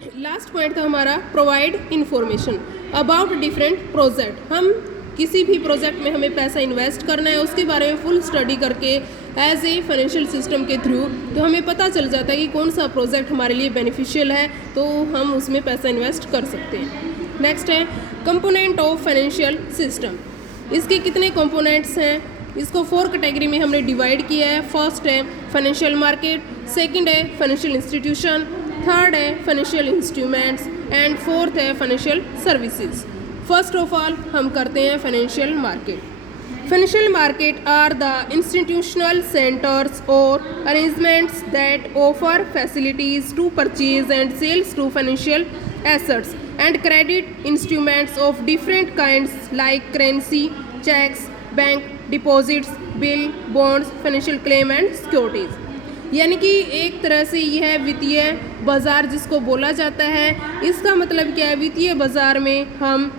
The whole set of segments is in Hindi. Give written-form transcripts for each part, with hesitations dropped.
लास्ट पॉइंट था हमारा provide information about different project. हम किसी भी प्रोजेक्ट में हमें पैसा इन्वेस्ट करना है, उसके बारे में फुल स्टडी करके एज ए फाइनेंशियल सिस्टम के थ्रू तो हमें पता चल जाता है कि कौन सा प्रोजेक्ट हमारे लिए बेनिफिशियल है, तो हम उसमें पैसा इन्वेस्ट कर सकते हैं। नेक्स्ट है कंपोनेंट ऑफ फाइनेंशियल सिस्टम। इसके कितने कंपोनेंट्स हैं, इसको 4 कैटेगरी में हमने डिवाइड किया है। फर्स्ट है फाइनेंशियल मार्केट, सेकंड है फाइनेंशियल इंस्टीट्यूशन, थर्ड है फाइनेंशियल इंस्ट्रूमेंट्स एंड फोर्थ है financial services. First of all हम करते हैं financial market. Financial market are the institutional centres और arrangements that offer facilities to purchase and sales to financial assets and credit instruments of different kinds like currency, cheques, bank deposits, bill, bonds, financial claim and securities. यानी कि एक तरह से यह वित्तीय बाज़ार जिसको बोला जाता है, इसका मतलब क्या है, वित्तीय बाज़ार में हम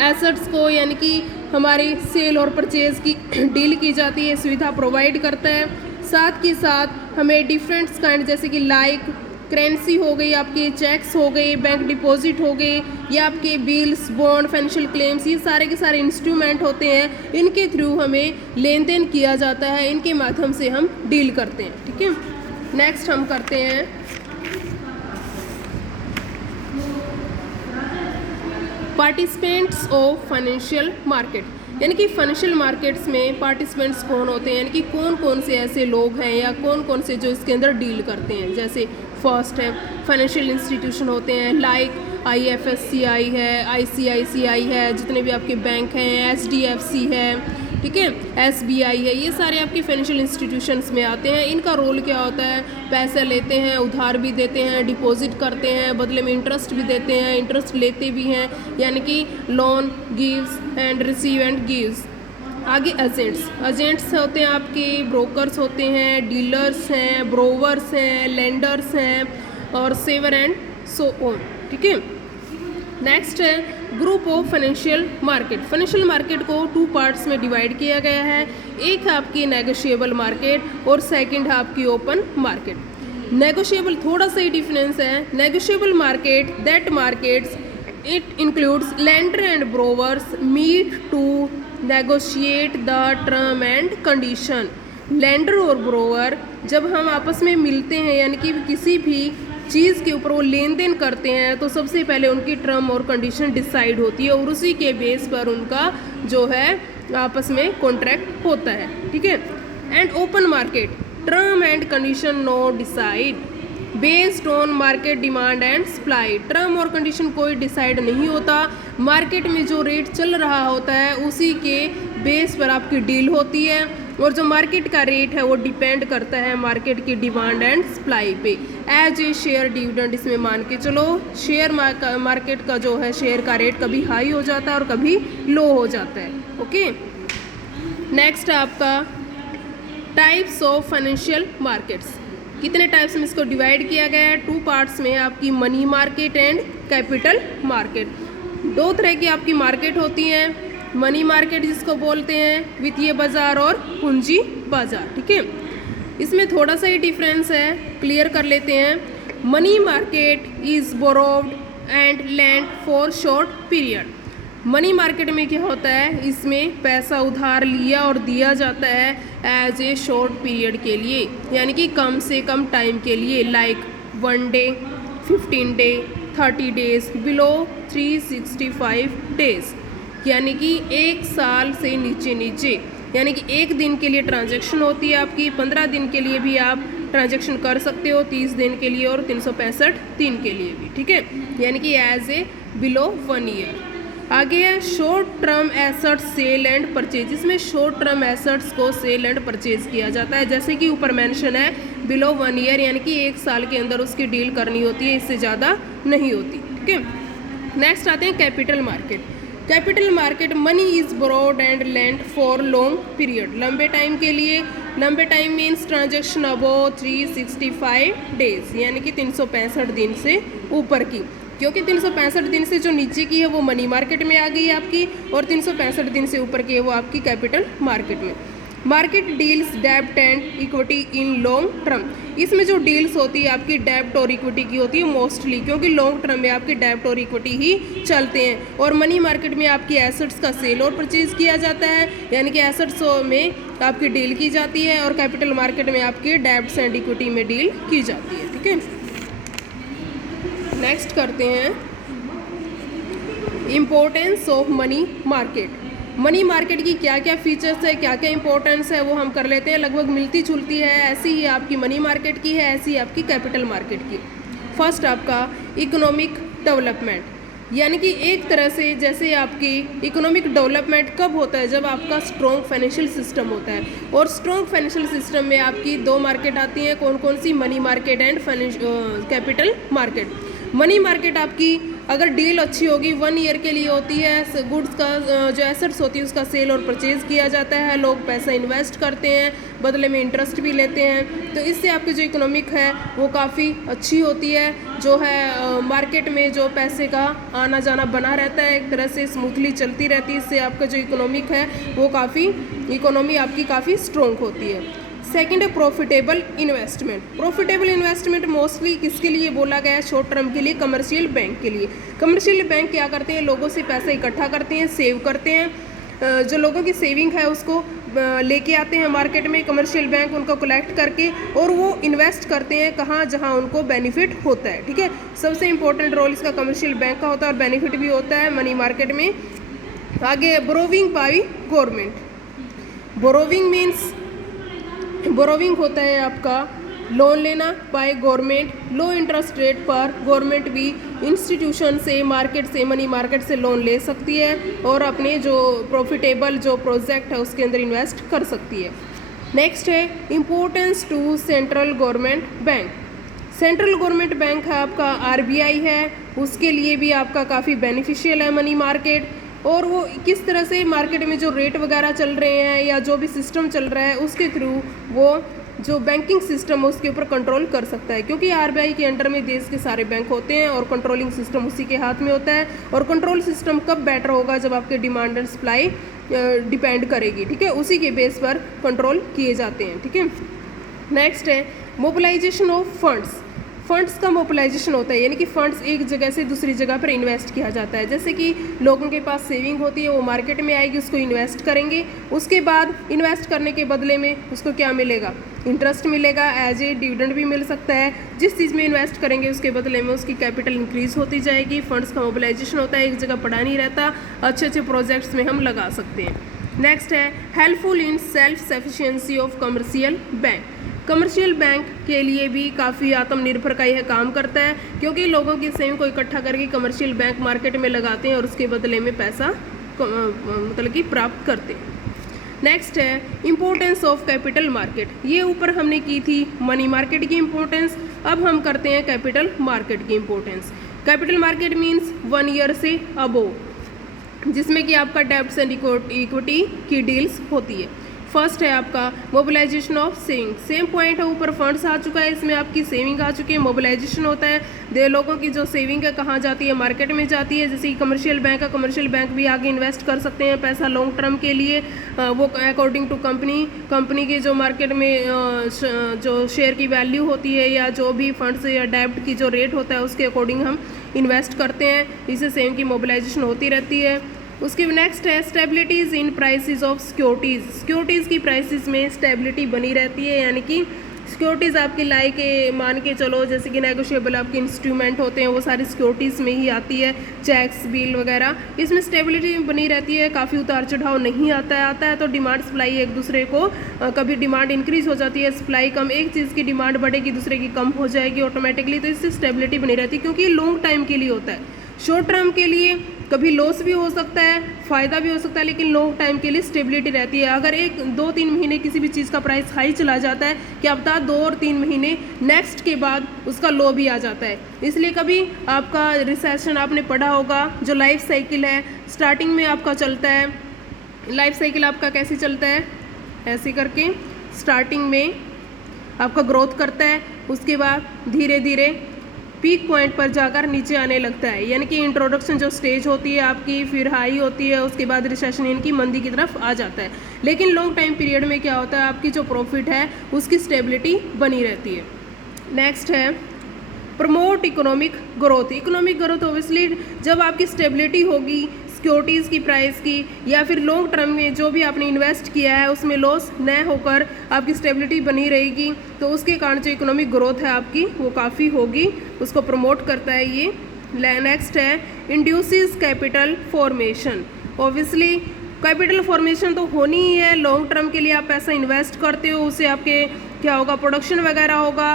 एसेट्स को यानी कि हमारी सेल और परचेज़ की डील की जाती है, सुविधा प्रोवाइड करता है। साथ के साथ हमें डिफरेंट काइंड जैसे कि लाइक करेंसी हो गई, आपके चेक्स हो गए, बैंक डिपॉजिट हो गए, या आपके बिल्स, बॉन्ड, फाइनेंशियल क्लेम्स, ये सारे के सारे इंस्ट्रूमेंट होते हैं, इनके थ्रू हमें लेन देन किया जाता है, इनके माध्यम से हम डील करते हैं। ठीक है, नेक्स्ट हम करते हैं पार्टिसिपेंट्स ऑफ फाइनेंशियल मार्केट। यानी कि फाइनेंशियल मार्केट्स में पार्टिसिपेंट्स कौन होते हैं, यानी कि कौन कौन से ऐसे लोग हैं या कौन कौन से जो इसके अंदर डील करते हैं। जैसे फर्स्ट है फाइनेंशियल इंस्टीट्यूशन होते हैं, लाइक IFSCI है, ICICI है, जितने भी आपके बैंक हैं, HDFC है, ठीक है, SBI है, ये सारे आपके फाइनेंशियल इंस्टीट्यूशंस में आते हैं। इनका रोल क्या होता है, पैसे लेते हैं, उधार भी देते हैं, डिपॉजिट करते हैं, बदले में इंटरेस्ट भी देते हैं, इंटरेस्ट लेते भी हैं, यानी कि loan gives and receive and gives. आगे एजेंट्स होते हैं आपके, ब्रोकर्स होते हैं, डीलर्स हैं, ब्रोवर्स हैं, लेंडर्स हैं और सेवर एंड सो ऑन। ठीक है, नेक्स्ट है group of financial market. Financial market को 2 पार्ट्स में डिवाइड किया गया है। एक है आपकी नेगोशिएबल मार्केट और सेकंड है आपकी ओपन मार्केट। नेगोशिएबल थोड़ा सा ही डिफरेंस है। Negotiable market that markets it includes lender and borrowers meet to negotiate the term and condition. Lender और ब्रोवर जब हम आपस में मिलते हैं, यानी कि किसी भी चीज़ के ऊपर वो लेन देन करते हैं, तो सबसे पहले उनकी टर्म और कंडीशन डिसाइड होती है और उसी के बेस पर उनका जो है आपस में कॉन्ट्रैक्ट होता है। ठीक है, and open market term and condition know decide based on market demand and supply. Term और कंडीशन कोई डिसाइड नहीं होता, मार्केट में जो रेट चल रहा होता है उसी के बेस पर आपकी डील होती है, और जो मार्केट का रेट है वो डिपेंड करता है मार्केट की डिमांड एंड सप्लाई पे। एज ए शेयर डिविडेंड, इसमें मान के चलो शेयर मार्केट का जो है शेयर का रेट कभी हाई हो जाता है और कभी लो हो जाता है। ओके, नेक्स्ट है आपका टाइप्स ऑफ फाइनेंशियल मार्केट्स। कितने टाइप्स में इसको डिवाइड किया गया है, 2 पार्ट्स में। आपकी money market and capital market. 2 तरह की आपकी मार्केट होती हैं। मनी मार्केट जिसको बोलते हैं वित्तीय बाजार और पूंजी बाजार। ठीक है, इसमें थोड़ा सा ही डिफरेंस है, क्लियर कर लेते हैं। Money market is borrowed and lend for short period. Money market में क्या होता है, इसमें पैसा उधार लिया और दिया जाता है एज ए शॉर्ट पीरियड के लिए, यानी कि कम से कम टाइम के लिए, like 1 day, 15 day, 30 days, below 365 days, यानी कि 1 साल से नीचे, यानी कि 1 दिन के लिए ट्रांजैक्शन होती है आपकी, 15 दिन के लिए भी आप ट्रांजैक्शन कर सकते हो, 30 दिन के लिए और 365 दिन के लिए भी। ठीक है, यानी कि एज ए बिलो 1 ईयर। आगे है short term assets sale and purchase. इसमें शॉर्ट टर्म एसेट्स को सेल एंड परचेज किया जाता है, जैसे कि ऊपर मेंशन है बिलो 1 ईयर, यानी कि 1 साल के अंदर उसकी डील करनी होती है, इससे ज़्यादा नहीं होती। ठीक है, नेक्स्ट आते हैं capital market. Capital market money is borrowed and lent for long period, लंबे टाइम के लिए। लंबे time means transaction above 365 days, यानी कि 365 दिन से ऊपर की, क्योंकि 365 दिन से जो नीचे की है वो मनी मार्केट में आ गई है आपकी, और 365 दिन से ऊपर की है वो आपकी कैपिटल मार्केट में। मार्केट डील्स डेब्ट and equity in long term. इसमें जो डील्स होती है आपकी डेब्ट और इक्विटी की होती है मोस्टली, क्योंकि लॉन्ग टर्म में आपकी डेब्ट और इक्विटी ही चलते हैं। और मनी मार्केट में आपकी एसेट्स का सेल और परचेज किया जाता है, यानी कि एसेट्स में आपकी डील की जाती है, और कैपिटल मार्केट में आपकी डेब्ट्स एंड इक्विटी में डील की जाती है। ठीक है, नेक्स्ट करते हैं importance of money market. Money market की क्या क्या फीचर्स है, क्या क्या इंपॉर्टेंस है, वो हम कर लेते हैं। लगभग मिलती जुलती है, ऐसी ही आपकी मनी मार्केट की है, ऐसी ही आपकी कैपिटल मार्केट की। फर्स्ट आपका इकोनॉमिक डेवलपमेंट, यानी कि एक तरह से जैसे आपकी इकोनॉमिक डेवलपमेंट कब होता है, जब आपका स्ट्रॉन्ग फाइनेंशियल सिस्टम होता है। और स्ट्रॉन्ग फाइनेंशियल सिस्टम में आपकी दो मार्केट आती हैं, कौन कौन सी, money market and capital market. Money market आपकी अगर डील अच्छी होगी 1 ईयर के लिए होती है, गुड्स का जो एसेट्स होती है उसका सेल और परचेज किया जाता है, लोग पैसा इन्वेस्ट करते हैं, बदले में इंटरेस्ट भी लेते हैं, तो इससे आपकी जो इकोनॉमिक है वो काफ़ी अच्छी होती है। जो है मार्केट में जो पैसे का आना जाना बना रहता है, एक तरह से स्मूथली चलती रहती है, इससे आपका जो इकोनॉमिक है वो इकोनॉमी आपकी काफ़ी स्ट्रॉन्ग होती है। सेकेंड है profitable investment. Profitable investment mostly किसके लिए बोला गया है, शॉर्ट टर्म के लिए, कमर्शियल बैंक के लिए। कमर्शियल बैंक क्या करते हैं, लोगों से पैसा इकट्ठा करते हैं, सेव करते हैं, जो लोगों की सेविंग है उसको लेके आते हैं मार्केट में, कमर्शियल बैंक उनको कलेक्ट करके, और वो इन्वेस्ट करते हैं कहाँ, जहाँ उनको बेनिफिट होता है। ठीक है, सबसे इंपॉर्टेंट रोल इसका कमर्शियल बैंक का होता है, और बेनिफिट भी होता है मनी मार्केट में। आगे बोरोविंग बाई गवर्नमेंट। बोरोविंग होता है आपका लोन लेना by government, low interest rate पर गवर्नमेंट भी इंस्टीट्यूशन से, मार्केट से, मनी मार्केट से लोन ले सकती है, और अपने जो प्रॉफिटेबल जो प्रोजेक्ट है उसके अंदर इन्वेस्ट कर सकती है। नेक्स्ट है importance to central government bank. Central government bank है आपका RBI है, उसके लिए भी आपका काफ़ी बेनिफिशियल है मनी मार्केट। और वो किस तरह से मार्केट में जो रेट वगैरह चल रहे हैं या जो भी सिस्टम चल रहा है उसके थ्रू वो जो बैंकिंग सिस्टम है उसके ऊपर कंट्रोल कर सकता है, क्योंकि RBI के अंडर में देश के सारे बैंक होते हैं और कंट्रोलिंग सिस्टम उसी के हाथ में होता है। और कंट्रोल सिस्टम कब बेटर होगा, जब आपके डिमांड एंड सप्लाई डिपेंड करेगी। ठीक है, उसी के बेस पर कंट्रोल किए जाते हैं। ठीक है, नेक्स्ट है मोबिलाइजेशन ऑफ फंड्स। फंड्स का मोबिलाइजेशन होता है, यानी कि फंड्स एक जगह से दूसरी जगह पर इन्वेस्ट किया जाता है। जैसे कि लोगों के पास सेविंग होती है, वो मार्केट में आएगी, उसको इन्वेस्ट करेंगे, उसके बाद इन्वेस्ट करने के बदले में उसको क्या मिलेगा, इंटरेस्ट मिलेगा, एज ए डिविडेंड भी मिल सकता है। जिस चीज़ में इन्वेस्ट करेंगे उसके बदले में उसकी कैपिटल इंक्रीज होती जाएगी। फंड्स का मोबिलाइजेशन होता है, एक जगह पड़ा नहीं रहता, अच्छे अच्छे प्रोजेक्ट्स में हम लगा सकते हैं। नेक्स्ट है helpful in self sufficiency of commercial bank. Commercial bank के लिए भी काफ़ी आत्मनिर्भर का यह काम करता है, क्योंकि लोगों की सेविंग को इकट्ठा करके कमर्शियल बैंक मार्केट में लगाते हैं और उसके बदले में पैसा मतलब कि प्राप्त करते हैं। नेक्स्ट है इम्पोर्टेंस ऑफ कैपिटल मार्केट। ये ऊपर हमने की थी मनी मार्केट की इम्पोर्टेंस, अब हम करते हैं कैपिटल मार्केट की importance. Capital market means 1 year से अबोव, जिसमें कि आपका डेब्ट्स एंड इक्विटी की डील्स होती है। फर्स्ट है आपका mobilisation of saving, same point है, ऊपर फंड्स आ चुका है, इसमें आपकी सेविंग आ चुकी है। मोबिलाइजेशन होता है लोगों की जो सेविंग है कहाँ जाती है, मार्केट में जाती है। जैसे कि कमर्शियल बैंक है, कमर्शियल बैंक भी आगे इन्वेस्ट कर सकते हैं पैसा लॉन्ग टर्म के लिए, वो अकॉर्डिंग टू कंपनी के जो मार्केट में जो शेयर की वैल्यू होती है या जो भी फंड्स या डेब्ट की जो रेट होता है उसके अकॉर्डिंग हम इन्वेस्ट करते हैं, इससे सेविंग की मोबिलाइजेशन होती रहती है। उसके नेक्स्ट है stabilities in prices of securities. Securities की प्राइसेस में स्टेबिलिटी बनी रहती है, यानी कि सिक्योरिटीज़ आपकी मान के चलो जैसे कि नेगोशिएबल आपके इंस्ट्रूमेंट होते हैं, वो सारी सिक्योरिटीज़ में ही आती है, चेक्स, बिल वगैरह, इसमें स्टेबिलिटी बनी रहती है, काफ़ी उतार चढ़ाव नहीं आता है तो डिमांड सप्लाई एक दूसरे को कभी डिमांड इंक्रीज हो जाती है, सप्लाई कम, एक चीज़ की डिमांड बढ़ेगी दूसरे की कम हो जाएगी ऑटोमेटिकली, तो इससे स्टेबिलिटी बनी रहती है, क्योंकि ये लॉन्ग टाइम के लिए होता है। शॉर्ट टर्म के लिए कभी लॉस भी हो सकता है, फ़ायदा भी हो सकता है, लेकिन लॉन्ग टाइम के लिए स्टेबिलिटी रहती है। अगर 1-2-3 महीने किसी भी चीज़ का प्राइस हाई चला जाता है, क्या पता 2 और 3 महीने नेक्स्ट के बाद उसका लो भी आ जाता है। इसलिए कभी आपका रिसेशन आपने पढ़ा होगा, जो लाइफ साइकिल है, स्टार्टिंग में आपका चलता है, लाइफ साइकिल आपका कैसे चलता है, ऐसे करके स्टार्टिंग में आपका ग्रोथ करता है, उसके बाद धीरे धीरे पीक पॉइंट पर जाकर नीचे आने लगता है, यानी कि इंट्रोडक्शन जो स्टेज होती है आपकी, फिर हाई होती है, उसके बाद रिसेशन यानी कि मंदी की तरफ आ जाता है। लेकिन लॉन्ग टाइम पीरियड में क्या होता है, आपकी जो प्रॉफिट है उसकी स्टेबिलिटी बनी रहती है। नेक्स्ट है promote economic growth. Economic growth obviously जब आपकी स्टेबिलिटी होगी सिक्योरिटीज़ की प्राइस की, या फिर लॉन्ग टर्म में जो भी आपने इन्वेस्ट किया है उसमें लॉस न होकर आपकी स्टेबिलिटी बनी रहेगी, तो उसके कारण जो इकोनॉमिक ग्रोथ है आपकी वो काफ़ी होगी, उसको प्रमोट करता है ये। नेक्स्ट है induces capital formation. Obviously capital formation तो होनी ही है, लॉन्ग टर्म के लिए आप पैसा इन्वेस्ट करते हो, उससे आपके क्या होगा, प्रोडक्शन वगैरह होगा,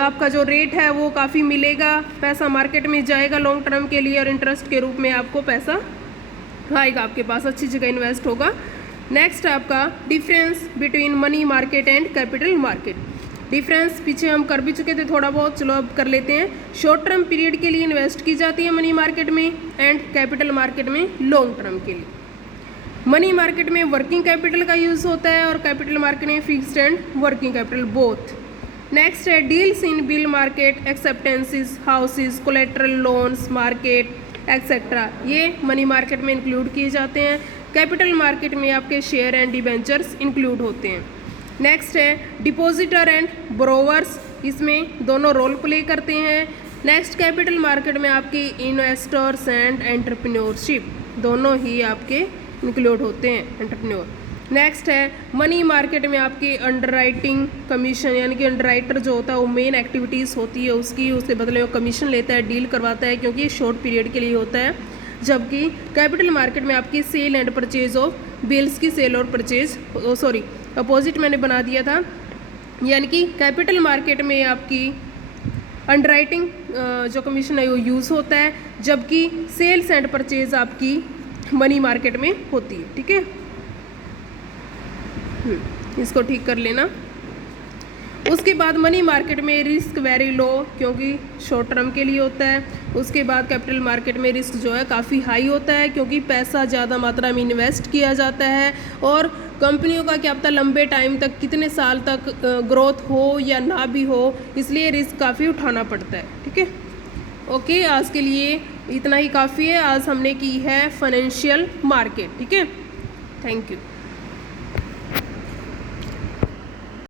आपका जो रेट है वो काफ़ी मिलेगा, पैसा मार्केट में जाएगा लॉन्ग टर्म के लिए और इंटरेस्ट के रूप में आपको पैसा आएगा आपके पास, अच्छी जगह इन्वेस्ट होगा। नेक्स्ट आपका difference between money market and capital market. Difference पीछे हम कर भी चुके थे थोड़ा बहुत, चलो अब कर लेते हैं। शॉर्ट टर्म पीरियड के लिए इन्वेस्ट की जाती है मनी मार्केट में, एंड कैपिटल मार्केट में लॉन्ग टर्म के लिए। मनी मार्केट में वर्किंग कैपिटल का यूज़ होता है और कैपिटल मार्केट में fixed and working capital both. Next है deals in bill market, acceptances, houses, collateral loans market etcetera, ये मनी मार्केट में इंक्लूड किए जाते हैं। कैपिटल मार्केट में आपके शेयर एंड डिबेंचर्स इंक्लूड होते हैं। नेक्स्ट है डिपॉजिटर एंड बोरोवर्स, इसमें दोनों रोल प्ले करते हैं। नेक्स्ट कैपिटल मार्केट में आपकी इन्वेस्टर्स एंड एंटरप्रेन्योरशिप दोनों ही आपके इंक्लूड होते हैं, एंटरप्रेन्योर। नेक्स्ट है मनी मार्केट में आपकी अंडरराइटिंग कमीशन, यानी कि अंडरराइटर जो होता है वो मेन एक्टिविटीज़ होती है उसकी, उसके बदले वो कमीशन लेता है, डील करवाता है, क्योंकि ये शॉर्ट पीरियड के लिए होता है। जबकि कैपिटल मार्केट में आपकी sale and purchase of bills की सेल और परचेज, सॉरी अपोजिट मैंने बना दिया था, यानी कि कैपिटल मार्केट में आपकी अंडरराइटिंग जो कमीशन है वो यूज़ होता है, जबकि सेल्स एंड परचेज आपकी मनी मार्केट में होती है। ठीक है, इसको ठीक कर लेना। उसके बाद मनी मार्केट में रिस्क वेरी लो, क्योंकि शॉर्ट टर्म के लिए होता है। उसके बाद कैपिटल मार्केट में रिस्क जो है काफ़ी हाई होता है, क्योंकि पैसा ज़्यादा मात्रा में इन्वेस्ट किया जाता है और कंपनियों का क्या पता लंबे टाइम तक, कितने साल तक ग्रोथ हो या ना भी हो, इसलिए रिस्क काफ़ी उठाना पड़ता है। ठीक है, ओके, आज के लिए इतना ही काफ़ी है। आज हमने की है फाइनेंशियल मार्केट। ठीक है, थैंक यू।